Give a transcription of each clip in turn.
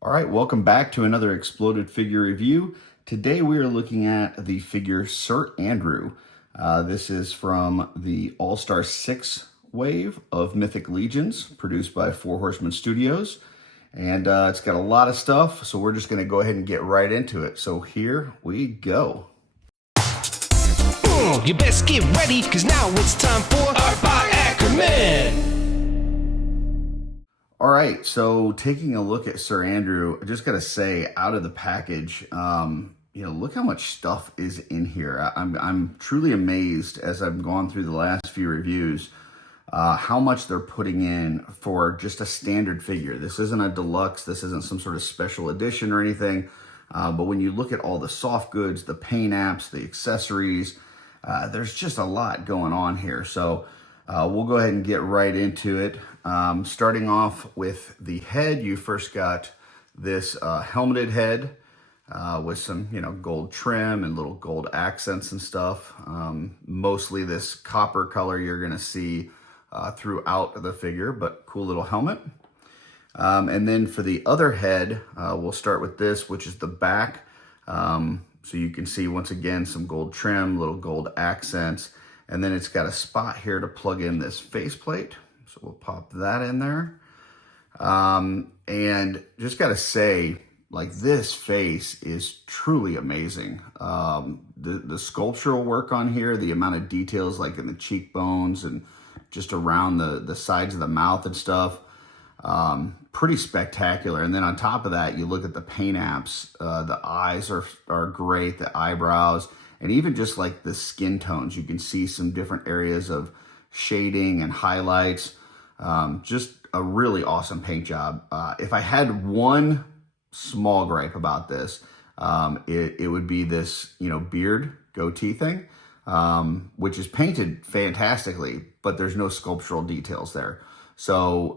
All right, welcome back to another Exploded figure review. Today we are looking at the figure Sir Andrew. This is from the All-Star 6 wave of Mythic Legions, produced by Four Horsemen Studios. And it's got a lot of stuff, so we're just going to go ahead and get right into it. So here we go. You best get ready, cause now it's time for Art by Akerman. All right, so taking a look at Sir Andrew, I just got to say, out of the package, look how much stuff is in here. I'm truly amazed as I've gone through the last few reviews, how much they're putting in for just a standard figure. This isn't a deluxe, this isn't some sort of special edition or anything, but when you look at all the soft goods, the paint apps, the accessories, there's just a lot going on here. So we'll go ahead and get right into it. Starting off with the head, you first got this helmeted head with some, gold trim and little gold accents and stuff. Mostly this copper color you're going to see throughout the figure, but cool little helmet. And then for the other head, we'll start with this, which is the back. So you can see, once again, some gold trim, little gold accents, and then it's got a spot here to plug in this faceplate. So we'll pop that in there. And just got to say, like, this face is truly amazing. The sculptural work on here, the amount of details like in the cheekbones and just around the sides of the mouth and stuff, pretty spectacular. And then on top of that, you look at the paint apps, the eyes are great, the eyebrows, and even just like the skin tones, you can see some different areas of shading and highlights. Just a really awesome paint job. If I had one small gripe about this, it would be this, beard goatee thing, which is painted fantastically, but there's no sculptural details there. So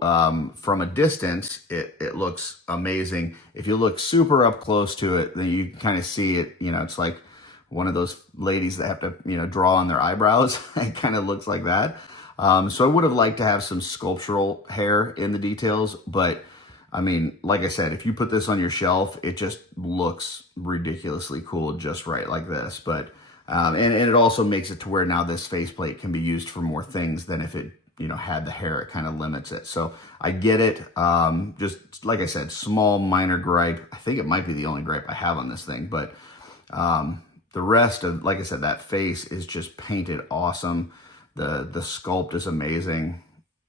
from a distance, it looks amazing. If you look super up close to it, then you kind of see it, it's like one of those ladies that have to, draw on their eyebrows. It kind of looks like that. So I would have liked to have some sculptural hair in the details, but I mean, like I said, if you put this on your shelf, it just looks ridiculously cool just right like this. But and it also makes it to where now this faceplate can be used for more things than if it, had the hair. It kind of limits it. So I get it. Just like I said, small minor gripe. I think it might be the only gripe I have on this thing, but the rest of, like I said, that face is just painted awesome. The sculpt is amazing.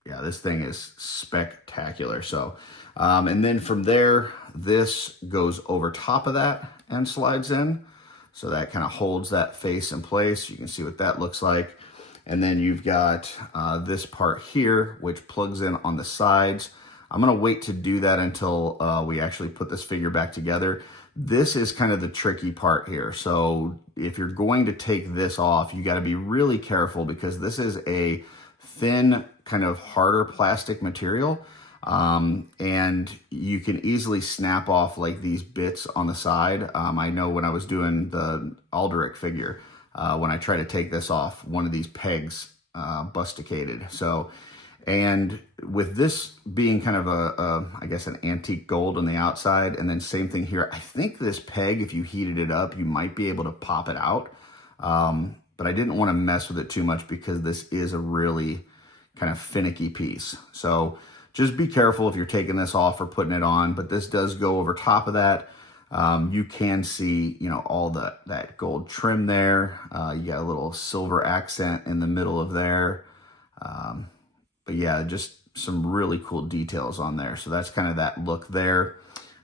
Yeah, this thing is spectacular. So, and then from there, this goes over top of that and slides in. So that kind of holds that face in place. You can see what that looks like. And then you've got this part here, which plugs in on the sides. I'm gonna wait to do that until we actually put this figure back together. This is kind of the tricky part here. So if you're going to take this off, you got to be really careful, because this is a thin, kind of harder plastic material. And you can easily snap off like these bits on the side. I know when I was doing the Alderic figure, when I tried to take this off, one of these pegs busticated. So, and with this being kind of I guess an antique gold on the outside, and then same thing here, I think this peg, if you heated it up, you might be able to pop it out. But I didn't want to mess with it too much, because this is a really kind of finicky piece. So just be careful if you're taking this off or putting it on, but this does go over top of that. You can see, all that gold trim there. You got a little silver accent in the middle of there. But yeah, just some really cool details on there. So that's kind of that look there.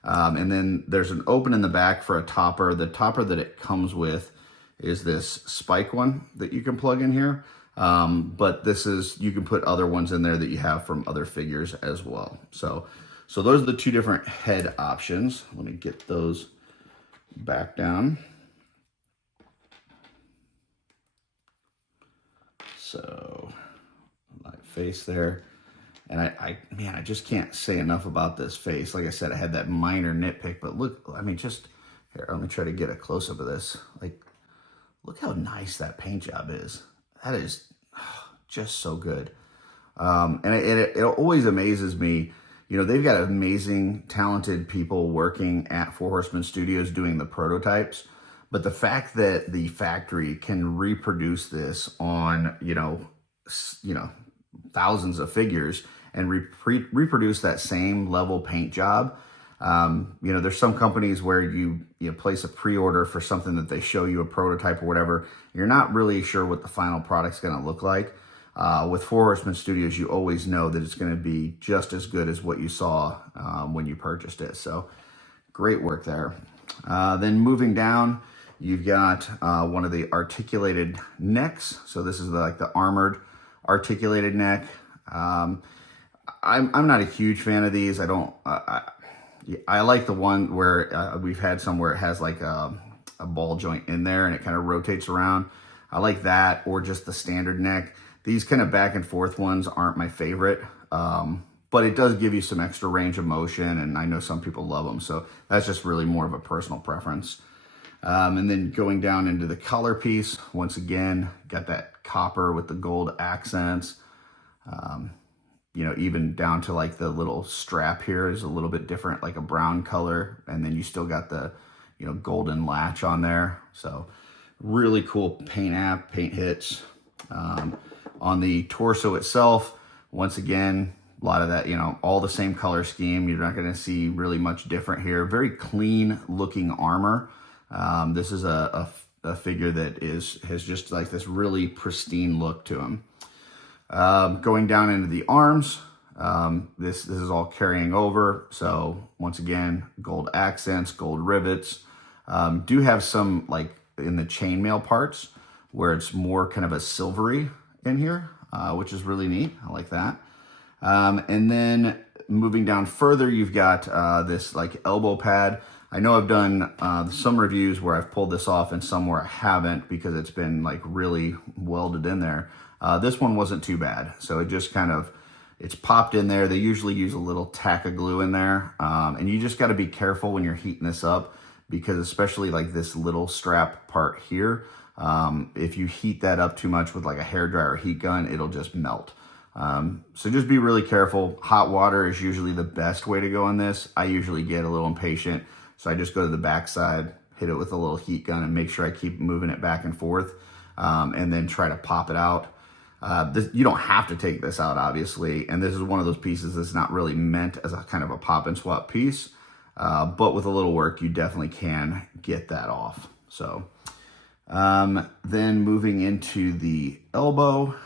And then there's an open in the back for a topper. The topper that it comes with is this spike one that you can plug in here. But you can put other ones in there that you have from other figures as well. So those are the two different head options. Let me get those back down. So my face there. And I just can't say enough about this face. Like I said, I had that minor nitpick, but look, I mean, just here, let me try to get a close up of this. Like, look how nice that paint job is. That is just so good. And it always amazes me, they've got amazing, talented people working at Four Horsemen Studios doing the prototypes. But the fact that the factory can reproduce this on, thousands of figures and reproduce that same level paint job. There's some companies where you place a pre-order for something that they show you a prototype or whatever. You're not really sure what the final product's going to look like. With Four Horsemen Studios, you always know that it's going to be just as good as what you saw when you purchased it. So great work there. Then moving down, you've got one of the articulated necks. So this is like the armored articulated neck. I'm not a huge fan of these. I like the one where we've had some where it has like a ball joint in there and it kind of rotates around. I like that, or just the standard neck. These kind of back and forth ones aren't my favorite, but it does give you some extra range of motion, and I know some people love them, so that's just really more of a personal preference. And then going down into the color piece, once again, got that copper with the gold accents. Even down to like the little strap here is a little bit different, like a brown color. And then you still got the, golden latch on there. So really cool paint hits. On the torso itself, once again, a lot of that, all the same color scheme. You're not going to see really much different here. Very clean looking armor. This is a figure that has just like this really pristine look to him. Going down into the arms, this is all carrying over. So once again, gold accents, gold rivets. Do have some like in the chainmail parts where it's more kind of a silvery in here, which is really neat. I like that. And then moving down further, you've got this like elbow pad. I know I've done some reviews where I've pulled this off and some where I haven't because it's been like really welded in there. This one wasn't too bad. So it just it's popped in there. They usually use a little tack of glue in there. And you just got to be careful when you're heating this up, because especially like this little strap part here, if you heat that up too much with like a hairdryer or heat gun, it'll just melt. So just be really careful. Hot water is usually the best way to go on this. I usually get a little impatient, so I just go to the backside, hit it with a little heat gun, and make sure I keep moving it back and forth, and then try to pop it out. You don't have to take this out, obviously, and this is one of those pieces that's not really meant as a kind of a pop and swap piece, but with a little work, you definitely can get that off. So then moving into the elbow,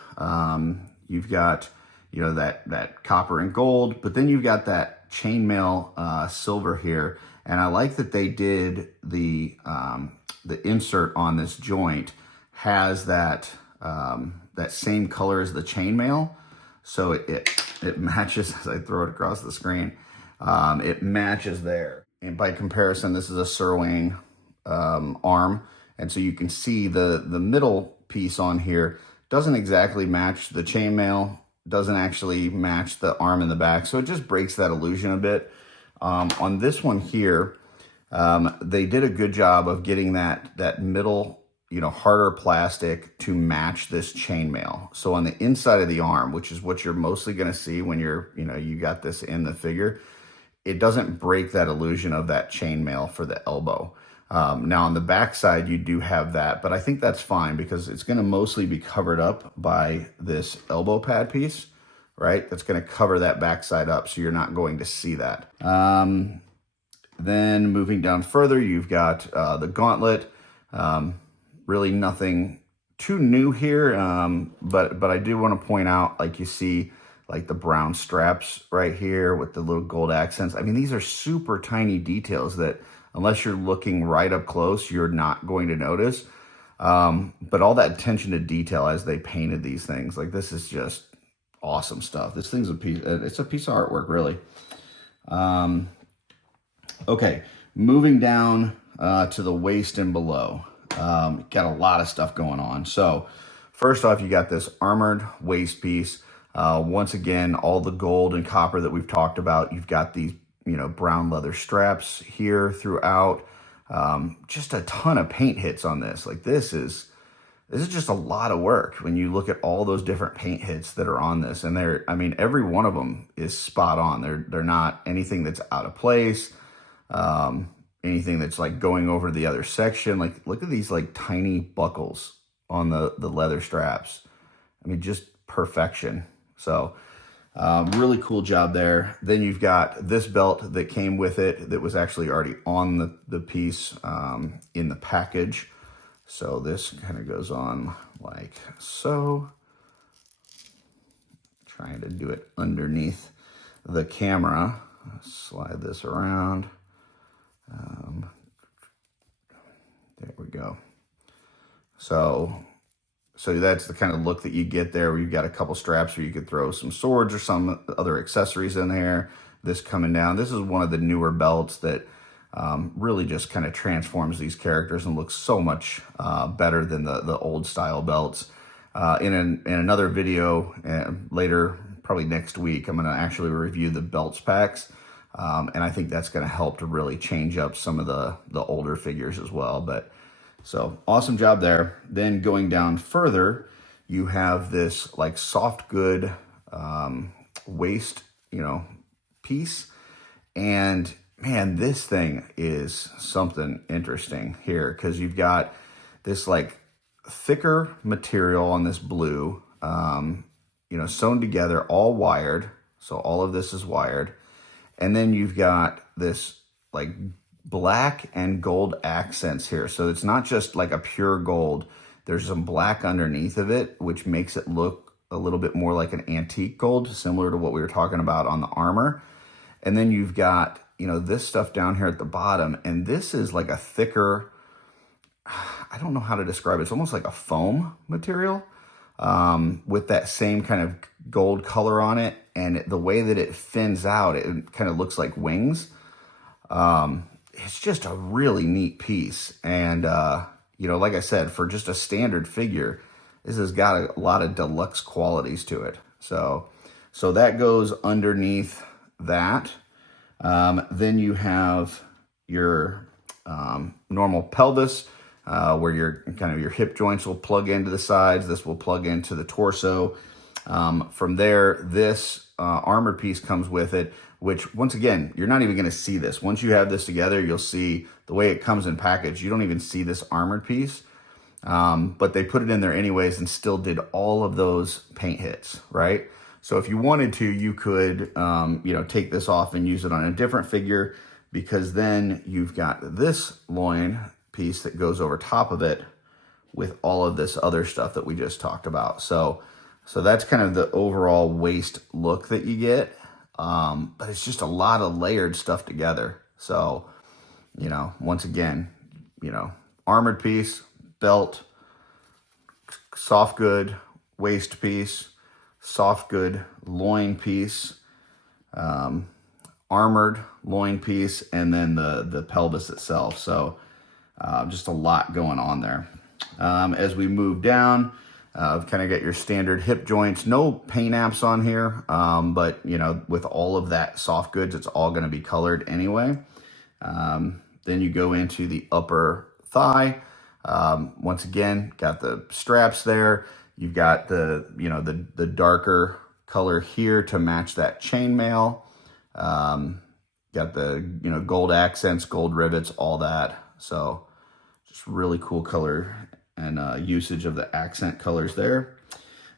you've got that copper and gold, but then you've got that chainmail silver here, and I like that they did the insert on this joint has that same color as the chainmail, so it matches. As I throw it across the screen, it matches there. And by comparison, this is a Sirwayne arm, and so you can see the middle piece on here doesn't exactly match the chainmail, doesn't actually match the arm in the back, so it just breaks that illusion a bit. On this one here, they did a good job of getting that middle, harder plastic to match this chainmail. So on the inside of the arm, which is what you're mostly going to see when you got this in the figure, it doesn't break that illusion of that chainmail for the elbow. Now on the back side, you do have that, but I think that's fine because it's going to mostly be covered up by this elbow pad piece, right? That's going to cover that back side up, so you're not going to see that. Then moving down further, you've got the gauntlet. Really nothing too new here, but I do want to point out, like you see, like the brown straps right here with the little gold accents. I mean, these are super tiny details that unless you're looking right up close, you're not going to notice. But all that attention to detail as they painted these things, like this is just awesome stuff. This thing's it's a piece of artwork, really. Okay, moving down to the waist and below. Got a lot of stuff going on. So first off, you got this armored waist piece. Once again, all the gold and copper that we've talked about. You've got these, brown leather straps here throughout. Just a ton of paint hits on this. Like this is this is just a lot of work when you look at all those different paint hits that are on this. And I mean, every one of them is spot on. They're not anything that's out of place, anything that's like going over the other section. Like, look at these like tiny buckles on the leather straps. I mean, just perfection. So really cool job there. Then you've got this belt that came with it that was actually already on the piece in the package. So this kind of goes on like so. Trying to do it underneath the camera. Slide this around. There we go. So that's the kind of look that you get there, where you've got a couple straps where you could throw some swords or some other accessories in there. This coming down. This is one of the newer belts that really just kind of transforms these characters and looks so much better than the old style belts. In another video later, probably next week, I'm going to actually review the belts packs. And I think that's going to help to really change up some of the older figures as well. But so awesome job there. Then going down further, you have this like soft good waist, piece. And man, this thing is something interesting here, because you've got this like thicker material on this blue, sewn together, all wired. So all of this is wired. And then you've got this like black and gold accents here. So it's not just like a pure gold. There's some black underneath of it, which makes it look a little bit more like an antique gold, similar to what we were talking about on the armor. And then you've got, this stuff down here at the bottom. And this is like a thicker, I don't know how to describe it. It's almost like a foam material with that same kind of gold color on it. And the way that it thins out, it kind of looks like wings. It's just a really neat piece. And, like I said, for just a standard figure, this has got a lot of deluxe qualities to it. So that goes underneath that. Then you have your normal pelvis, where your hip joints will plug into the sides. This will plug into the torso. From there, this armor piece comes with it, which once again, you're not even going to see this. Once you have this together, you'll see the way it comes in package. You don't even see this armored piece, but they put it in there anyways and still did all of those paint hits, right? So if you wanted to, you could, take this off and use it on a different figure, because then you've got this loin piece that goes over top of it with all of this other stuff that we just talked about. So that's kind of the overall waist look that you get. But it's just a lot of layered stuff together. So, once again, armored piece, belt, soft good waist piece, soft good loin piece, armored loin piece, and then the pelvis itself. So just a lot going on there. As we move down, kind of get your standard hip joints, no paint apps on here, but with all of that soft goods, it's all going to be colored anyway. Then you go into the upper thigh. Once again, got the straps there. You've got the darker color here to match that chainmail. Got the gold accents, gold rivets, all that. So just really cool color and usage of the accent colors there.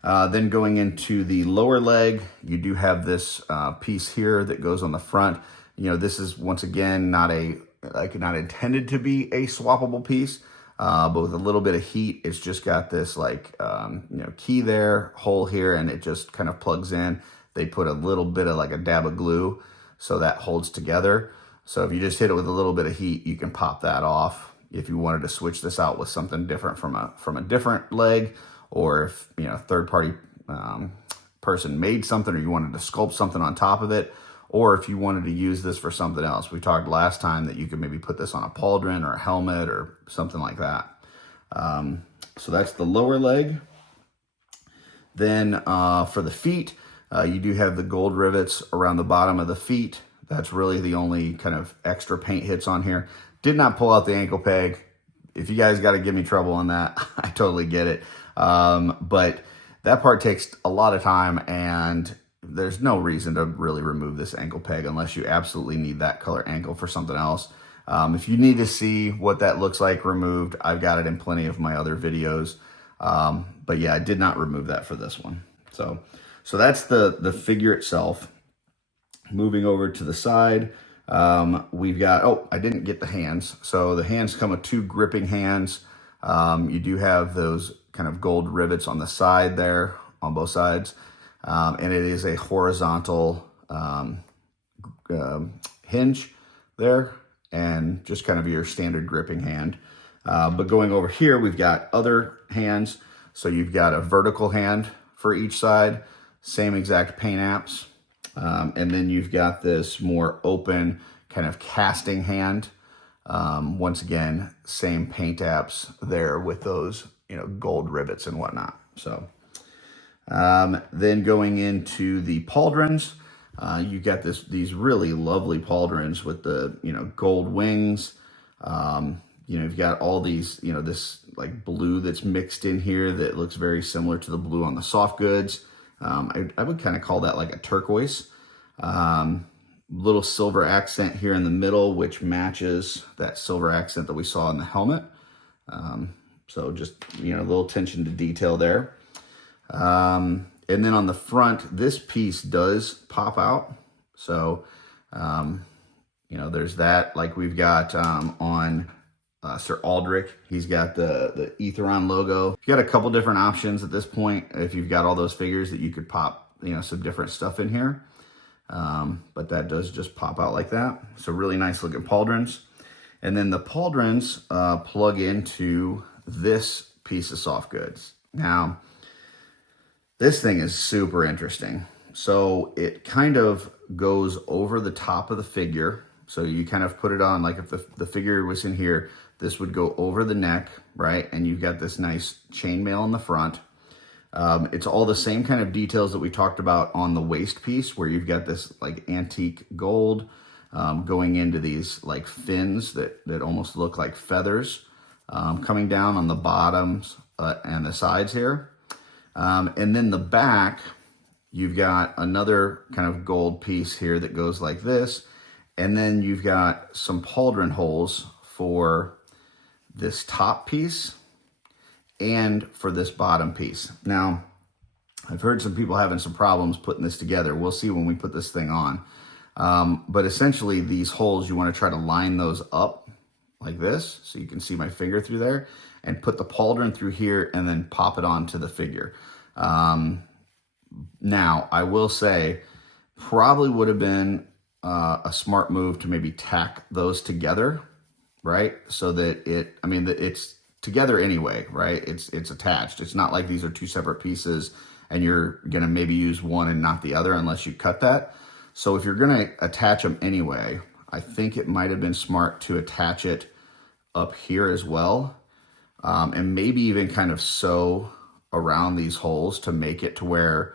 Then going into the lower leg, you do have this piece here that goes on the front. This is once again not intended to be a swappable piece, but with a little bit of heat, it's just got this key there, hole here, and it just kind of plugs in. They put a little bit of like a dab of glue so that holds together. So if you just hit it with a little bit of heat, you can pop that off. If you wanted to switch this out with something different from a different leg, or if third party person made something, or you wanted to sculpt something on top of it, or if you wanted to use this for something else. We talked last time that you could maybe put this on a pauldron or a helmet or something like that. So that's the lower leg. Then for the feet, you do have the gold rivets around the bottom of the feet. That's really the only kind of extra paint hits on here. Did not pull out the ankle peg. if you guys got to give me trouble on that, I totally get it. But that part takes a lot of time, and there's no reason to really remove this ankle peg unless you absolutely need that color ankle for something else. If you need to see what that looks like removed, I've got it in plenty of my other videos. But yeah, I did not remove that for this one. So that's the figure itself. Moving over to the side, we've got, oh, I didn't get the hands. So the hands come with 2 gripping hands. You do have those kind of gold rivets on the side there, on both sides. And it is a horizontal hinge there, and just kind of your standard gripping hand. But going over here, we've got other hands. So you've got a vertical hand for each side, same exact paint apps. And then you've got this more open kind of casting hand. Once again, same paint apps there with those, gold rivets and whatnot. So then going into the pauldrons, you got these really lovely pauldrons with the, gold wings. You've got all these, this like blue that's mixed in here that looks very similar to the blue on the soft goods. I would kind of call that like a turquoise. Little silver accent here in the middle, which matches that silver accent that we saw in the helmet. So just, a little attention to detail there. And then on the front, this piece does pop out. So, there's that, like we've got on Sir Aldrich. He's got the Aetheron logo. You got a couple different options at this point if you've got all those figures that you could pop, some different stuff in here. But that does just pop out like that. So really nice looking pauldrons. And then the pauldrons plug into this piece of soft goods. Now, this thing is super interesting. So it kind of goes over the top of the figure. So you kind of put it on, like if the figure was in here, this would go over the neck, right? And you've got this nice chainmail in the front. It's all the same kind of details that we talked about on the waist piece, where you've got this like antique gold going into these like fins that almost look like feathers coming down on the bottoms and the sides here. And then the back, you've got another kind of gold piece here that goes like this. And then you've got some pauldron holes for this top piece and for this bottom piece. Now, I've heard some people having some problems putting this together. We'll see when we put this thing on. But essentially, these holes, you want to try to line those up like this, so you can see my finger through there, and put the pauldron through here and then pop it onto the figure. Now, I will say, probably would have been a smart move to maybe tack those together, right? So that it's together anyway, right? It's attached. It's not like these are 2 separate pieces and you're gonna maybe use one and not the other unless you cut that. So if you're gonna attach them anyway, I think it might have been smart to attach it up here as well. And maybe even kind of sew around these holes to make it to where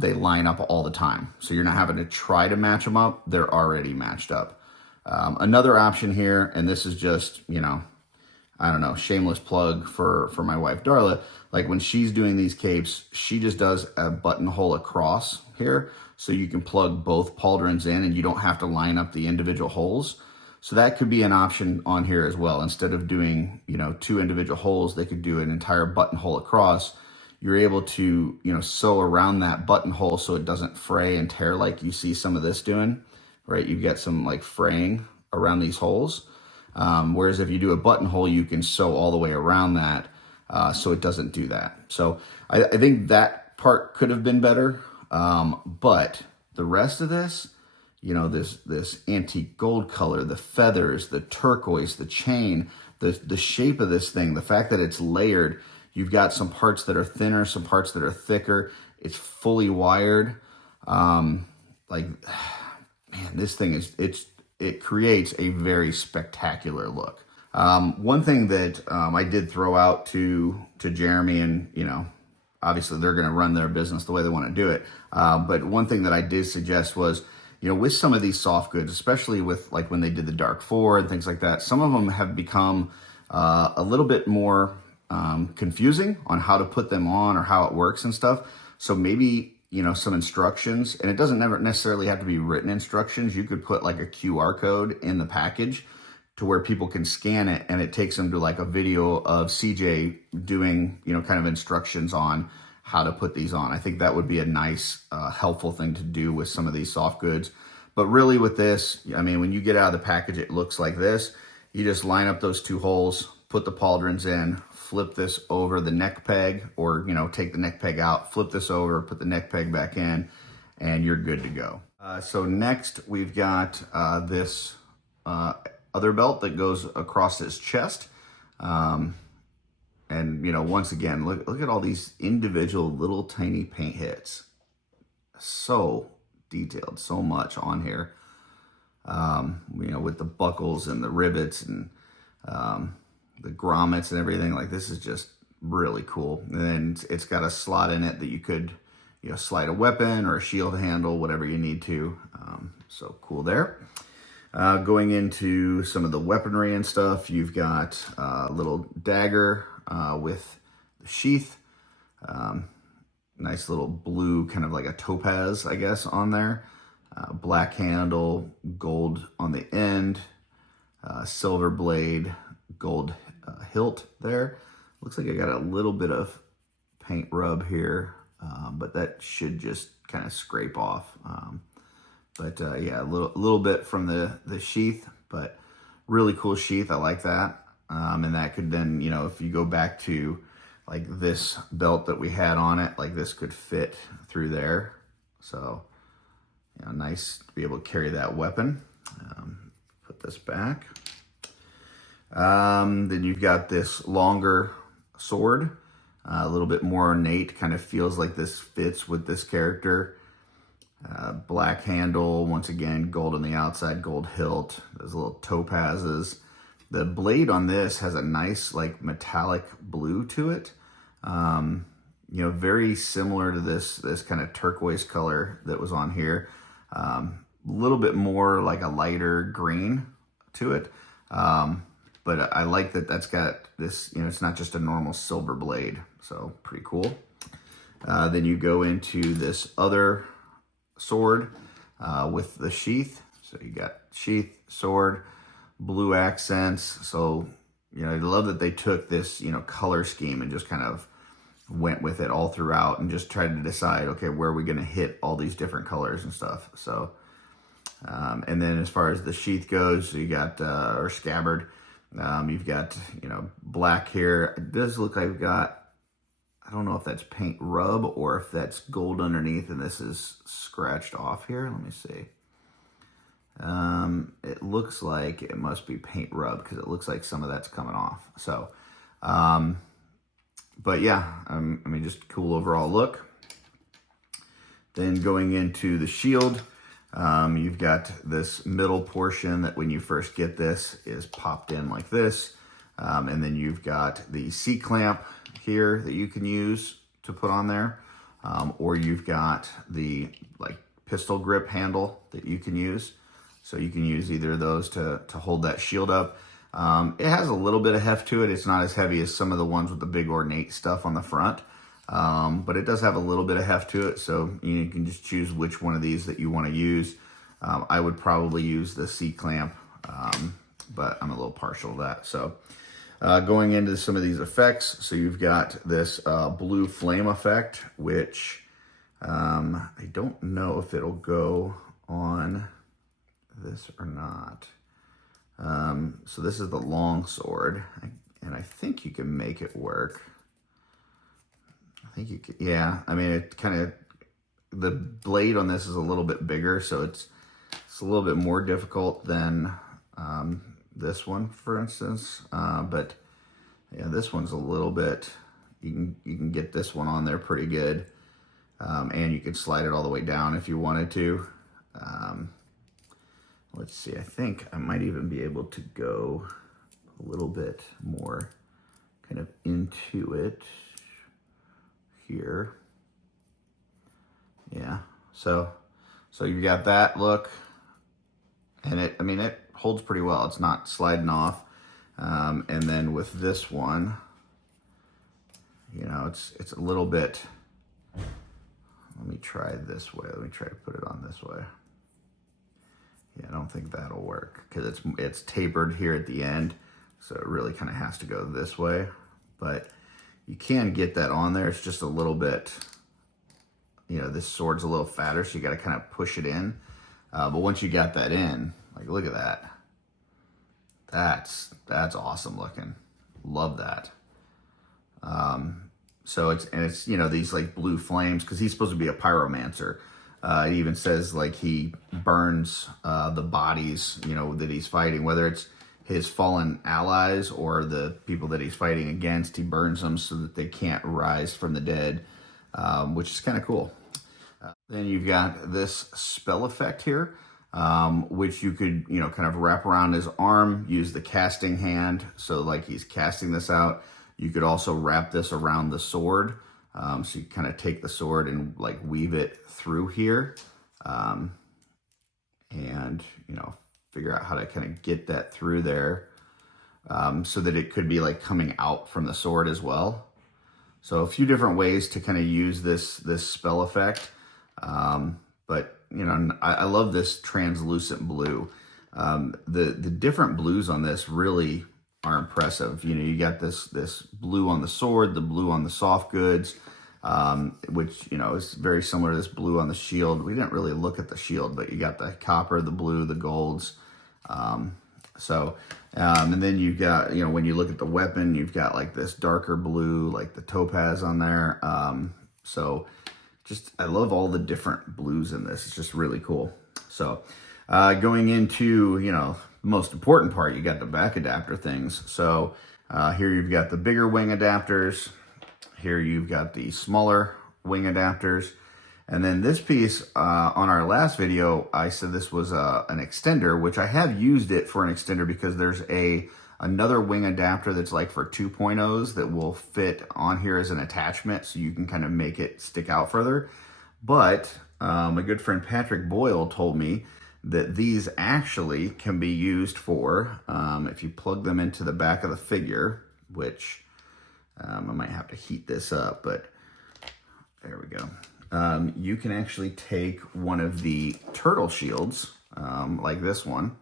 they line up all the time. So you're not having to try to match them up. They're already matched up. Another option here, and this is just, I don't know, shameless plug for my wife, Darla. Like when she's doing these capes, she just does a buttonhole across here. So you can plug both pauldrons in and you don't have to line up the individual holes. So that could be an option on here as well. Instead of doing, 2 individual holes, they could do an entire buttonhole across. You're able to, sew around that buttonhole so it doesn't fray and tear like you see some of this doing, right? You've got some like fraying around these holes. Whereas if you do a buttonhole, you can sew all the way around that so it doesn't do that. So I think that part could have been better. But the rest of this, this antique gold color, the feathers, the turquoise, the chain, the shape of this thing, the fact that it's layered, you've got some parts that are thinner, some parts that are thicker. It's fully wired. This thing it creates a very spectacular look. One thing that I did throw out to Jeremy, and obviously they're going to run their business the way they want to do it. But one thing that I did suggest was, with some of these soft goods, especially with like when they did the Dark 4 and things like that, some of them have become a little bit more confusing on how to put them on or how it works and stuff. So maybe, you know, some instructions, and it doesn't never necessarily have to be written instructions. You could put like a QR code in the package to where people can scan it, and it takes them to like a video of CJ doing, you know, kind of instructions on how to put these on. I think that would be a nice, helpful thing to do with some of these soft goods. But really with this, I mean, when you get out of the package, it looks like this. You just line up those 2 holes, put the pauldrons in, flip this over the neck peg, or, you know, take the neck peg out, flip this over, put the neck peg back in, and you're good to go. So next we've got this other belt that goes across his chest. And, you know, once again, look at all these individual little tiny paint hits. So detailed, so much on here. You know, with the buckles and the rivets and the grommets and everything. Like, this is just really cool. And then it's got a slot in it that you could, you know, slide a weapon or a shield handle, whatever you need to. So cool there. Going into some of the weaponry and stuff, you've got a little dagger with the sheath. Nice little blue, kind of like a topaz, I guess, on there. Black handle, gold on the end, silver blade, gold hilt there. Looks like I got a little bit of paint rub here, but that should just kind of scrape off. Yeah, a little bit from the sheath, but really cool sheath. I like that. And that could then, you know, if you go back to like this belt that we had on it, like this could fit through there. So, you know, nice to be able to carry that weapon. Put this back. Then you've got this longer sword, a little bit more ornate, kind of feels like this fits with this character. Black handle, once again, gold on the outside, gold hilt, those little topazes. The blade on this has a nice like metallic blue to it. You know, very similar to this kind of turquoise color that was on here. A little bit more like a lighter green to it. But I like that that's got this, you know, it's not just a normal silver blade. So pretty cool. Then you go into this other sword with the sheath. So you got sheath, sword, blue accents. So, you know, I love that they took this, you know, color scheme and just kind of went with it all throughout and just tried to decide, okay, where are we going to hit all these different colors and stuff. So, and then as far as the sheath goes, you got, or scabbard, you've got, you know, black here. It does look like we've got, I don't know if that's paint rub or if that's gold underneath and this is scratched off here. Let me see. It looks like it must be paint rub because it looks like some of that's coming off. So, but yeah, I mean, just cool overall look. Then going into the shield, you've got this middle portion that when you first get this is popped in like this. And then you've got the C-clamp here that you can use to put on there. Or you've got the like pistol grip handle that you can use. So you can use either of those to hold that shield up. It has a little bit of heft to it. It's not as heavy as some of the ones with the big ornate stuff on the front. But it does have a little bit of heft to it. So you can just choose which one of these that you want to use. I would probably use the C-clamp, but I'm a little partial to that. So going into some of these effects, so you've got this blue flame effect, which I don't know if it'll go on this or not. So this is the long sword, and I think you can make it work. I think you can, yeah. I mean, it kind of, the blade on this is a little bit bigger, so it's a little bit more difficult than this one, for instance. But yeah, this one's a little bit, you can get this one on there pretty good. And you can slide it all the way down if you wanted to. Let's see, I think I might even be able to go a little bit more kind of into it here. Yeah, so you've got that look, and it holds pretty well. It's not sliding off. And then with this one, you know, it's a little bit, let me try this way. Let me try to put it on this way. Yeah, I don't think that'll work because it's tapered here at the end. So it really kind of has to go this way, but you can get that on there. It's just a little bit, you know, this sword's a little fatter, so you got to kind of push it in. But once you got that in, like, look at that. That's awesome looking. Love that. So it's, you know, these like blue flames, because he's supposed to be a pyromancer. It even says like he burns the bodies, you know, that he's fighting, whether it's his fallen allies or the people that he's fighting against. He burns them so that they can't rise from the dead, which is kind of cool. Then you've got this spell effect here, which you could, you know, kind of wrap around his arm, use the casting hand. So like he's casting this out. You could also wrap this around the sword. So you kind of take the sword and like weave it through here. And, you know, figure out how to kind of get that through there, so that it could be like coming out from the sword as well. So a few different ways to kind of use this spell effect. But you know, I love this translucent blue. The different blues on this really are impressive. You know, you got this blue on the sword, the blue on the soft goods, which, you know, is very similar to this blue on the shield. We didn't really look at the shield, but you got the copper, the blue, the golds. And then you've got, you know, when you look at the weapon, you've got like this darker blue, like the topaz on there. So just, I love all the different blues in this. It's just really cool. So, going into, you know, the most important part, you got the back adapter things. So, here you've got the bigger wing adapters. Here you've got the smaller wing adapters. And then this piece, on our last video, I said this was an extender, which I have used it for an extender because there's another wing adapter that's like for 2.0s that will fit on here as an attachment, so you can kind of make it stick out further. But my good friend Patrick Boyle told me that these actually can be used for, if you plug them into the back of the figure, which I might have to heat this up, but there we go. You can actually take one of the turtle shields, like this one.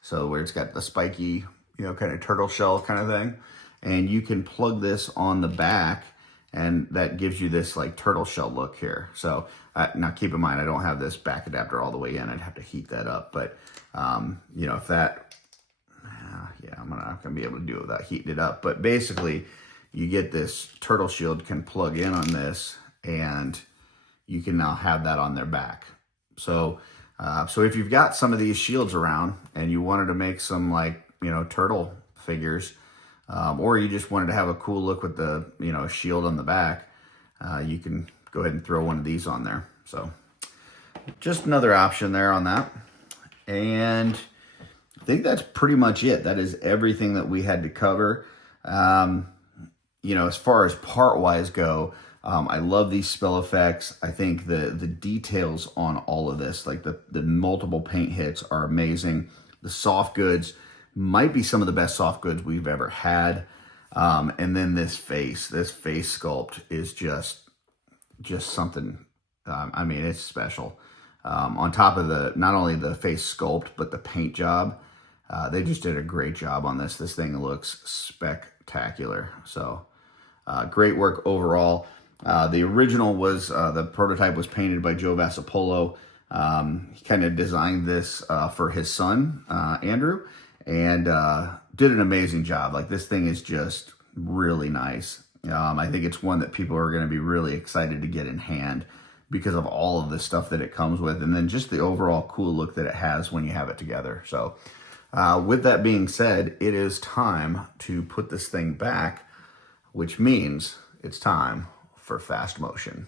So where it's got the spiky, you know, kind of turtle shell kind of thing. And you can plug this on the back, and that gives you this like turtle shell look here. So now keep in mind, I don't have this back adapter all the way in. I'd have to heat that up. But, you know, if that, yeah, I'm not going to be able to do it without heating it up. But basically, you get this turtle shield can plug in on this, and you can now have that on their back. So, so if you've got some of these shields around and you wanted to make some like, you know, turtle figures, or you just wanted to have a cool look with the, you know, shield on the back, you can go ahead and throw one of these on there. So just another option there on that. And I think that's pretty much it. That is everything that we had to cover. You know, as far as part-wise go, I love these spell effects. I think the details on all of this, like the multiple paint hits, are amazing. The soft goods might be some of the best soft goods we've ever had. And then this face sculpt is just something, I mean, it's special. On top of not only the face sculpt, but the paint job, they just did a great job on this. This thing looks spectacular. So great work overall. The original was, the prototype was painted by Joe Vassapolo. He kind of designed this for his son, Andrew, and did an amazing job. Like, this thing is just really nice. I think it's one that people are going to be really excited to get in hand because of all of the stuff that it comes with, and then just the overall cool look that it has when you have it together. So with that being said, it is time to put this thing back, which means it's time for fast motion.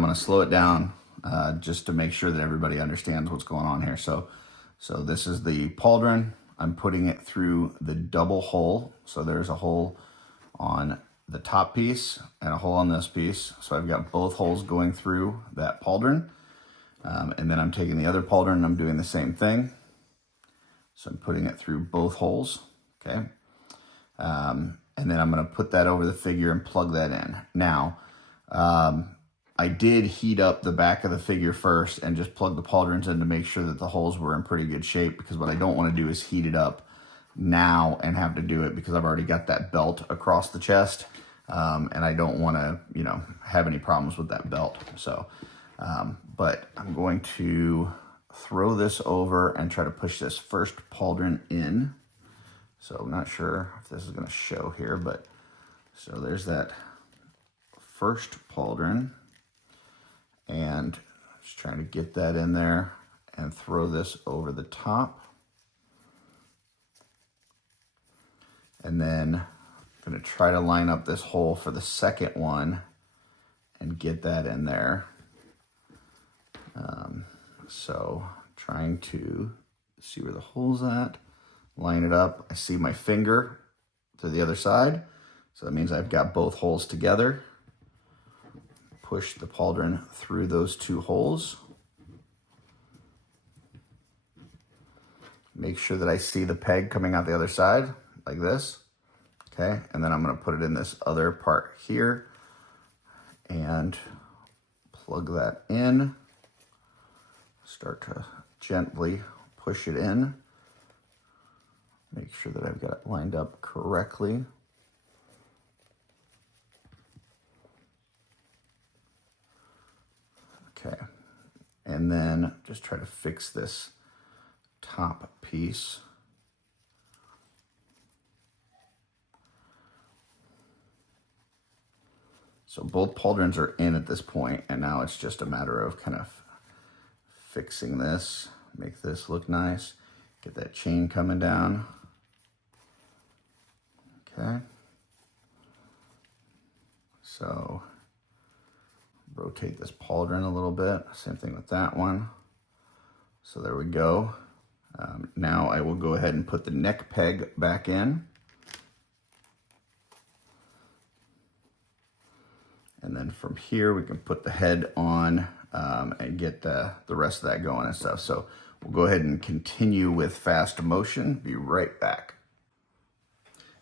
I'm going to slow it down just to make sure that everybody understands what's going on here. So this is the pauldron. I'm putting it through the double hole. So there's a hole on the top piece and a hole on this piece. So I've got both holes going through that pauldron. And then I'm taking the other pauldron and I'm doing the same thing. So I'm putting it through both holes, okay? And then I'm gonna put that over the figure and plug that in. Now, I did heat up the back of the figure first and just plug the pauldrons in to make sure that the holes were in pretty good shape, because what I don't wanna do is heat it up now and have to do it because I've already got that belt across the chest. And I don't wanna, have any problems with that belt. So, but I'm going to throw this over and try to push this first pauldron in. So I'm not sure if this is going to show here, but so there's that first pauldron, and just trying to get that in there and throw this over the top. And then I'm going to try to line up this hole for the second one and get that in there. So trying to see where the hole's at, line it up. I see my finger to the other side. So that means I've got both holes together. Push the pauldron through those two holes. Make sure that I see the peg coming out the other side like this. Okay, and then I'm gonna put it in this other part here and plug that in. Start to gently push it in. Make sure that I've got it lined up correctly. Okay, and then just try to fix this top piece. So both pauldrons are in at this point, and now it's just a matter of kind of fixing this, make this look nice, get that chain coming down. Okay. So rotate this pauldron a little bit, same thing with that one. So there we go. Now I will go ahead and put the neck peg back in. And then from here, we can put the head on and get the rest of that going and stuff. So we'll go ahead and continue with fast motion. Be right back.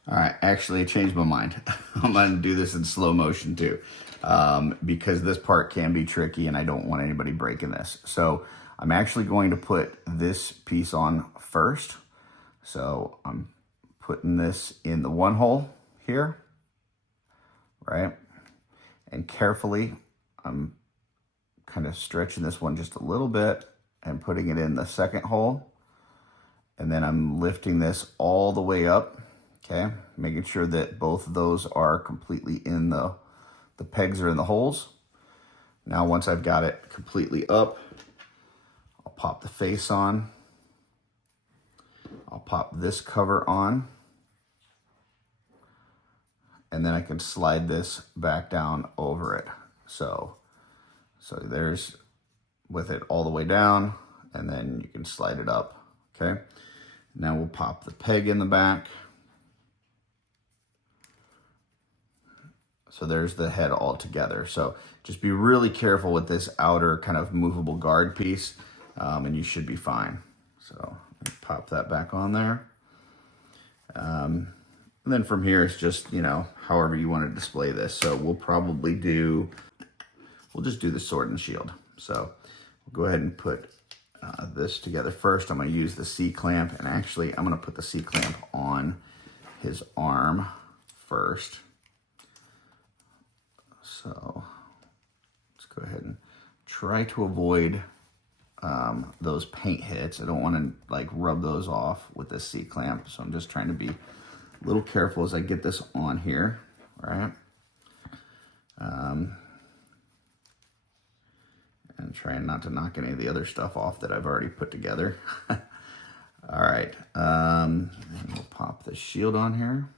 All right, actually I changed my mind. I'm gonna do this in slow motion too, because this part can be tricky and I don't want anybody breaking this. So I'm actually going to put this piece on first. So I'm putting this in the one hole here, right? And carefully, I'm kind of stretching this one just a little bit and putting it in the second hole. And then I'm lifting this all the way up, okay? Making sure that both of those are completely in the pegs are in the holes. Now, once I've got it completely up, I'll pop the face on. I'll pop this cover on. And then I can slide this back down over it. So there's with it all the way down, and then you can slide it up, okay? Now we'll pop the peg in the back. So there's the head all together. So just be really careful with this outer kind of movable guard piece, and you should be fine. So pop that back on there. And then from here, it's just, however you want to display this. So we'll just do the sword and shield. So we'll go ahead and put this together first. I'm going to use the C-clamp, and actually I'm going to put the C-clamp on his arm first. So let's go ahead and try to avoid those paint hits. I don't want to rub those off with this C-clamp. So I'm just trying to be a little careful as I get this on here, right? And trying not to knock any of the other stuff off that I've already put together. All right, and we'll pop the shield on here.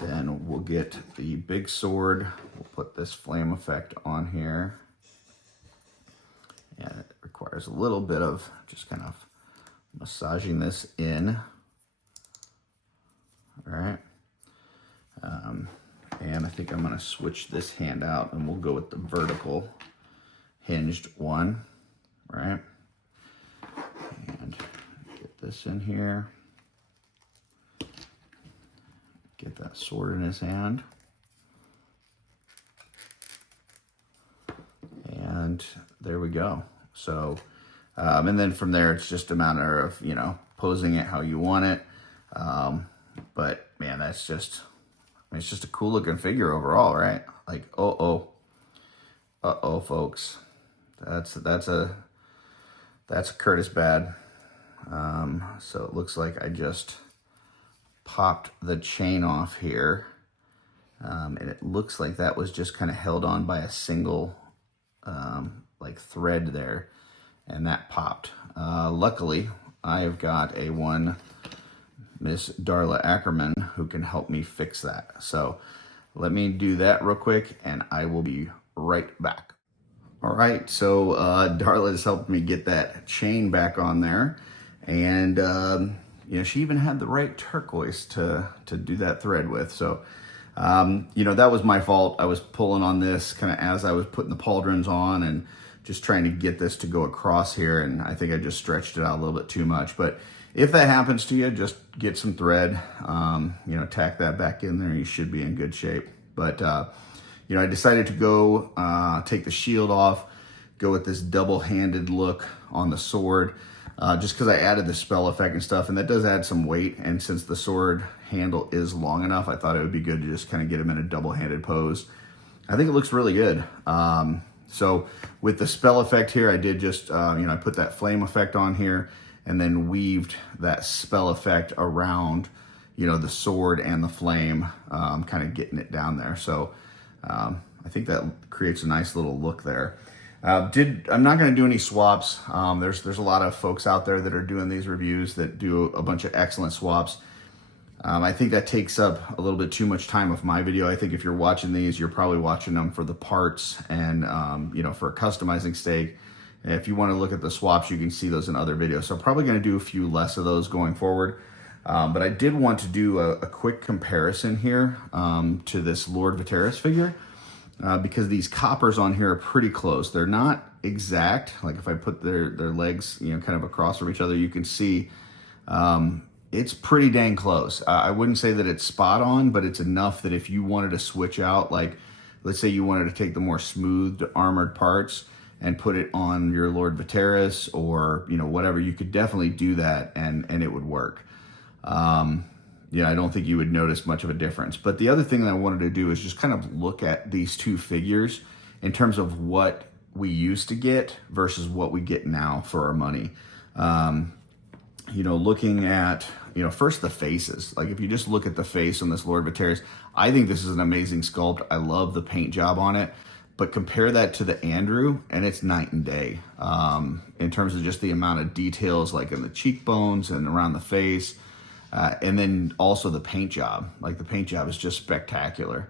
Then we'll get the big sword. We'll put this flame effect on here. And it requires a little bit of just kind of massaging this in. All right. And I think I'm going to switch this hand out and we'll go with the vertical hinged one. Right. And get this in here. Get that sword in his hand. And there we go. So, and then from there, it's just a matter of, you know, posing it how you want it. But man, that's just, I mean, it's just a cool looking figure overall, right? Like, uh-oh, folks. That's a Curtis bad. So it looks like I just popped the chain off here. And it looks like that was just kind of held on by a single like thread there, and that popped. Luckily, I have got a one Miss Darla Akerman who can help me fix that. So let me do that real quick and I will be right back. All right, so Darla has helped me get that chain back on there, and you know, she even had the right turquoise to do that thread with. So you know, that was my fault. I was pulling on this kind of as I was putting the pauldrons on and just trying to get this to go across here, and I think I just stretched it out a little bit too much. But if that happens to you, just get some thread, you know, tack that back in there, and you should be in good shape. But you know, I decided to go take the shield off, go with this double-handed look on the sword, just because I added the spell effect and stuff, and that does add some weight. And since the sword handle is long enough, I thought it would be good to just kind of get him in a double-handed pose. I think it looks really good. So with the spell effect here, I did just, you know, I put that flame effect on here and then weaved that spell effect around, you know, the sword and the flame, kind of getting it down there. So I think that creates a nice little look there. I'm not going to do any swaps. There's a lot of folks out there that are doing these reviews that do a bunch of excellent swaps. I think that takes up a little bit too much time of my video. I think if you're watching these, you're probably watching them for the parts and, you know, for a customizing stake. If you want to look at the swaps, you can see those in other videos. So I'm probably going to do a few less of those going forward. But I did want to do a quick comparison here to this Lord Viteris figure because these coppers on here are pretty close. They're not exact. Like if I put their legs, you know, kind of across from each other, you can see it's pretty dang close. I wouldn't say that it's spot on, but it's enough that if you wanted to switch out, like let's say you wanted to take the more smoothed armored parts and put it on your Lord Viteris or, you know, whatever, you could definitely do that and it would work. Yeah, I don't think you would notice much of a difference. But the other thing that I wanted to do is just kind of look at these two figures in terms of what we used to get versus what we get now for our money. You know, looking at, you know, first the faces. Like if you just look at the face on this Lord Viteris, I think this is an amazing sculpt. I love the paint job on it. But compare that to the Andrew, and it's night and day in terms of just the amount of details, like in the cheekbones and around the face. And then also the paint job. Like the paint job is just spectacular.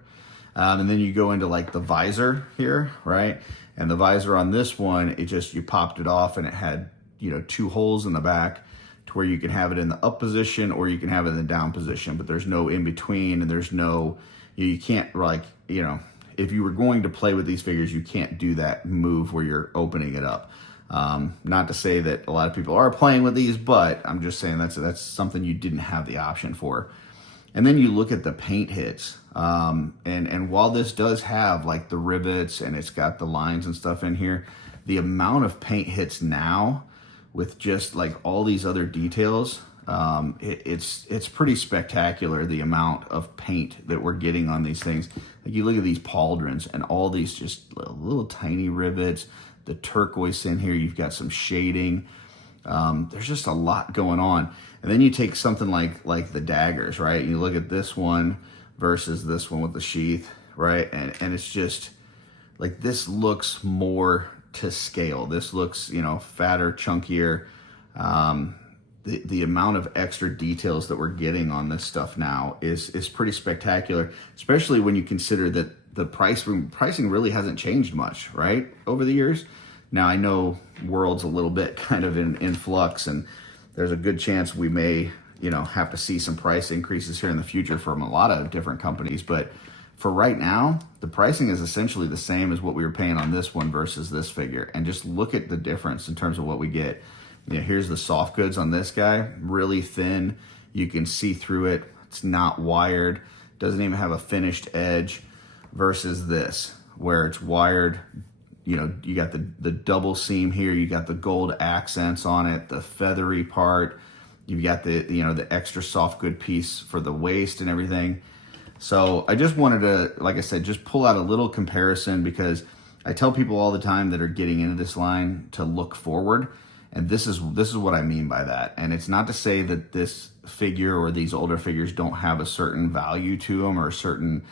And then you go into like the visor here, right? And the visor on this one, it just, you popped it off and it had, you know, two holes in the back to where you can have it in the up position or you can have it in the down position, but there's no in between and there's no, you can't like, you know, if you were going to play with these figures, you can't do that move where you're opening it up. Not to say that a lot of people are playing with these, but I'm just saying that's something you didn't have the option for. And then you look at the paint hits. And while this does have like the rivets and it's got the lines and stuff in here, the amount of paint hits now with just like all these other details, it's pretty spectacular, the amount of paint that we're getting on these things. Like you look at these pauldrons and all these just little tiny rivets, the turquoise in here, you've got some shading. There's just a lot going on. And then you take something like the daggers, right? You look at this one versus this one with the sheath, right? And it's just like, this looks more to scale. This looks, you know, fatter, chunkier. the amount of extra details that we're getting on this stuff now is pretty spectacular, especially when you consider that the pricing really hasn't changed much, right, over the years. Now I know world's a little bit kind of in flux, and there's a good chance we may, have to see some price increases here in the future from a lot of different companies. But for right now, the pricing is essentially the same as what we were paying on this one versus this figure. And just look at the difference in terms of what we get. Here's the soft goods on this guy, really thin. You can see through it. It's not wired. Doesn't even have a finished edge versus this, where it's wired. You got the double seam here. You got the gold accents on it, the feathery part. You've got the extra soft good piece for the waist and everything. So I just wanted to, like I said, just pull out a little comparison, because I tell people all the time that are getting into this line to look forward. And this is what I mean by that. And it's not to say that this figure or these older figures don't have a certain value to them or a certain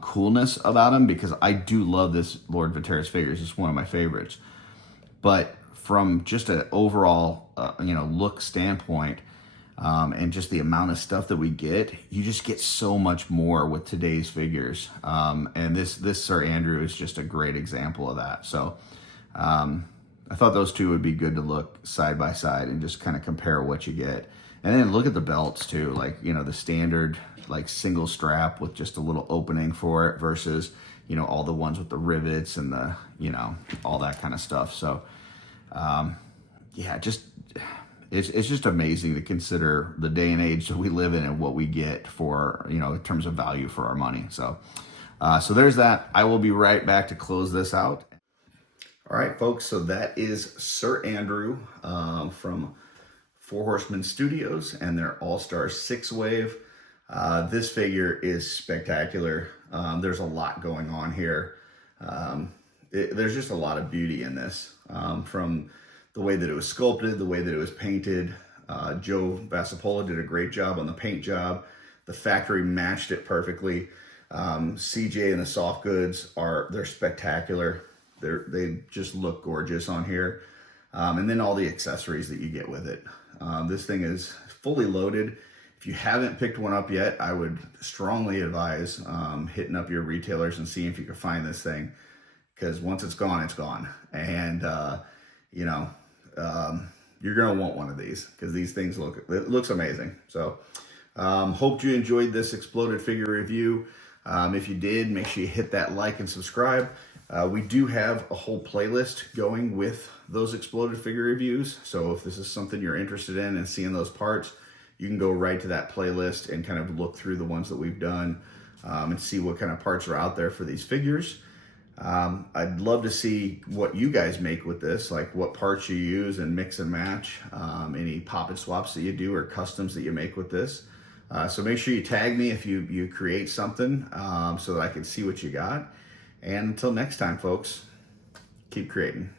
coolness about them, because I do love this Lord Viteris figures. It's one of my favorites. But from just an overall look standpoint, and just the amount of stuff that we get, you just get so much more with today's figures. And this Sir Andrew is just a great example of that. So I thought those two would be good to look side by side and just kind of compare what you get. And then look at the belts too, like, the standard like single strap with just a little opening for it versus, all the ones with the rivets and the, all that kind of stuff. So, it's just amazing to consider the day and age that we live in and what we get for, in terms of value for our money. So there's that. I will be right back to close this out. All right, folks, so that is Sir Andrew from Four Horsemen Studios and their All-Star 6-Wave. This figure is spectacular. There's a lot going on here. There's just a lot of beauty in this, from the way that it was sculpted, the way that it was painted. Joe Vasapola did a great job on the paint job. The factory matched it perfectly. CJ and the soft goods they're spectacular. They just look gorgeous on here. And then all the accessories that you get with it. This thing is fully loaded. If you haven't picked one up yet, I would strongly advise hitting up your retailers and seeing if you can find this thing. Because once it's gone, it's gone. And, you're going to want one of these, because these things it looks amazing. So hope you enjoyed this exploded figure review. If you did, make sure you hit that like and subscribe. We do have a whole playlist going with those exploded figure reviews. So if this is something you're interested in and seeing those parts, you can go right to that playlist and kind of look through the ones that we've done and see what kind of parts are out there for these figures. I'd love to see what you guys make with this, like what parts you use and mix and match, any pop and swaps that you do or customs that you make with this. So make sure you tag me if you create something so that I can see what you got. And until next time, folks, keep creating.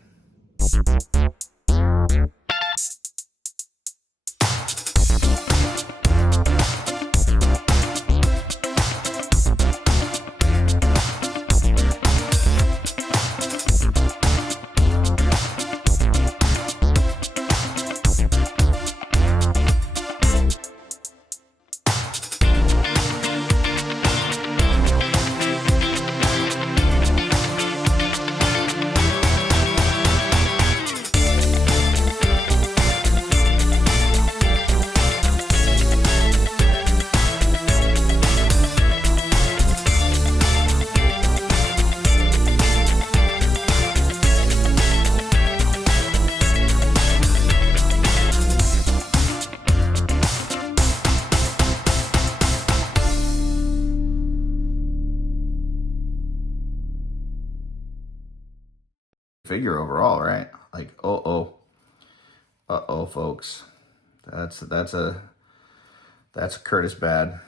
Figure overall, right? Like, uh-oh, folks. That's Curtis bad.